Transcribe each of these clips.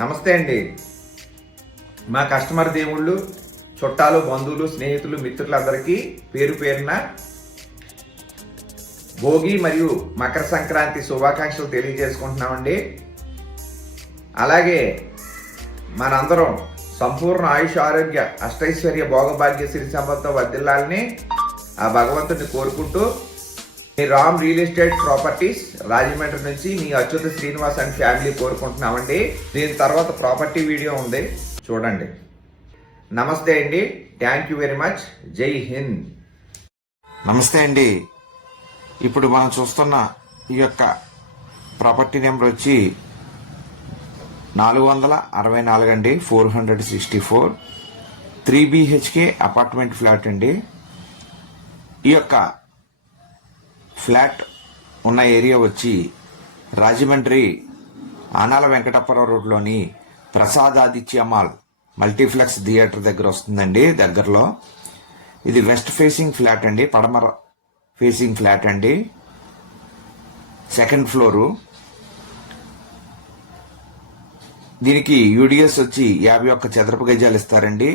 నమస్తే అండి. మా కస్టమర్ దేవుళ్ళు, చుట్టాలు, బంధువులు, స్నేహితులు, మిత్రులందరికీ పేరు పేరున భోగి మరియు మకర సంక్రాంతి శుభాకాంక్షలు తెలియజేసుకుంటున్నామండి. అలాగే మనందరం సంపూర్ణ ఆయుష్, ఆరోగ్య, అష్టైశ్వర్య, భోగభాగ్య, సిరి సంపదతో వర్ధిల్లాలని ఆ భగవంతుడిని కోరుకుంటూ మీ Ram real estate properties Rajahmundry నుంచి మీ అచ్యుత శ్రీనివాస్ అండ్ ఫ్యామిలీ కోరుకుంటున్నామండి. దీని తర్వాత ప్రాపర్టీ వీడియో ఉంది, చూడండి. నమస్తే అండి. Thank you very much. జై హింద్. నమస్తే అండి. ఇప్పుడు మనం చూస్తున్న ఈ యొక్క ప్రాపర్టీ నెంబర్ వచ్చి 464 అండి, 464 3 BHK అపార్ట్మెంట్ ఫ్లాట్ అండి. ఈ యొక్క ఫ్లాట్ ఉన్న ఏరియా వచ్చి రాజమండ్రి ఆనాల వెంకటపురం రోడ్లోని ప్రసాదాదిత్య మాల్ మల్టీప్లెక్స్ థియేటర్ దగ్గర వస్తుందండి, దగ్గరలో. ఇది వెస్ట్ ఫేసింగ్ ఫ్లాట్ అండి, పడమర ఫేసింగ్ ఫ్లాట్ అండి, సెకండ్ ఫ్లోరు. దీనికి యూడిఎస్ వచ్చి 51 చదరపు గజాలు ఇస్తారండి.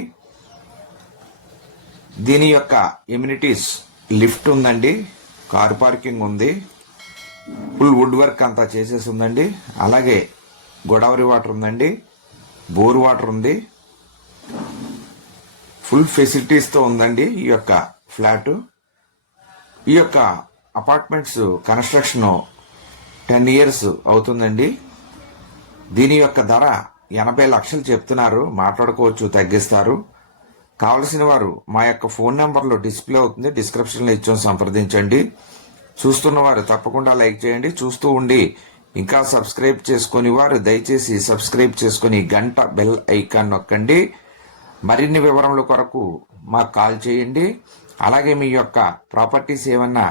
దీని యొక్క ఎమ్యూనిటీస్ లిఫ్ట్ ఉందండి, కార్ పార్కింగ్ ఉంది, ఫుల్ వుడ్ వర్క్ అంతా చేసేసి ఉందండి. అలాగే గోదావరి వాటర్ ఉందండి, బోర్ వాటర్ ఉంది, ఫుల్ ఫెసిలిటీస్తో ఉందండి ఈ యొక్క ఫ్లాట్. ఈ యొక్క అపార్ట్మెంట్స్ కన్స్ట్రక్షన్ 10 years అవుతుందండి. దీని యొక్క ధర 80 లక్షలు చెప్తున్నారు, మాట్లాడుకోవచ్చు, తగ్గిస్తారు. కావలసిన వారు మా యొక్క ఫోన్ నెంబర్లో డిస్ప్లే అవుతుంది, డిస్క్రిప్షన్లో ఇచ్చాం, సంప్రదించండి. చూస్తున్న వారు తప్పకుండా లైక్ చేయండి. చూస్తూ ఉండి ఇంకా సబ్స్క్రైబ్ చేసుకుని వారు దయచేసి సబ్స్క్రైబ్ చేసుకుని గంట బెల్ ఐకాన్ నొక్కండి. మరిన్ని వివరముల కొరకు మాకు కాల్ చేయండి. అలాగే మీ యొక్క ప్రాపర్టీస్ ఏమన్నా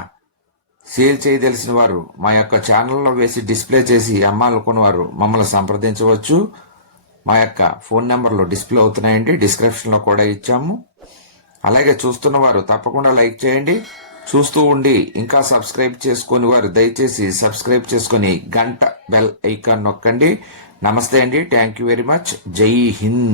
సేల్ చేయదలిసిన వారు మా యొక్క ఛానల్లో వేసి డిస్ప్లే చేసి అమ్మాలనుకున్న వారు మమ్మల్ని సంప్రదించవచ్చు. మా యొక్క ఫోన్ నెంబర్లో డిస్ప్లే అవుతున్నాయండి, డిస్క్రిప్షన్లో కూడా ఇచ్చాము. అలాగే చూస్తున్న వారు తప్పకుండా లైక్ చేయండి. చూస్తూ ఉండి ఇంకా సబ్స్క్రైబ్ చేసుకుని వారు దయచేసి సబ్స్క్రైబ్ చేసుకుని గంట బెల్ ఐకాన్ నొక్కండి. నమస్తే అండి. Thank you very much. జై హింద్.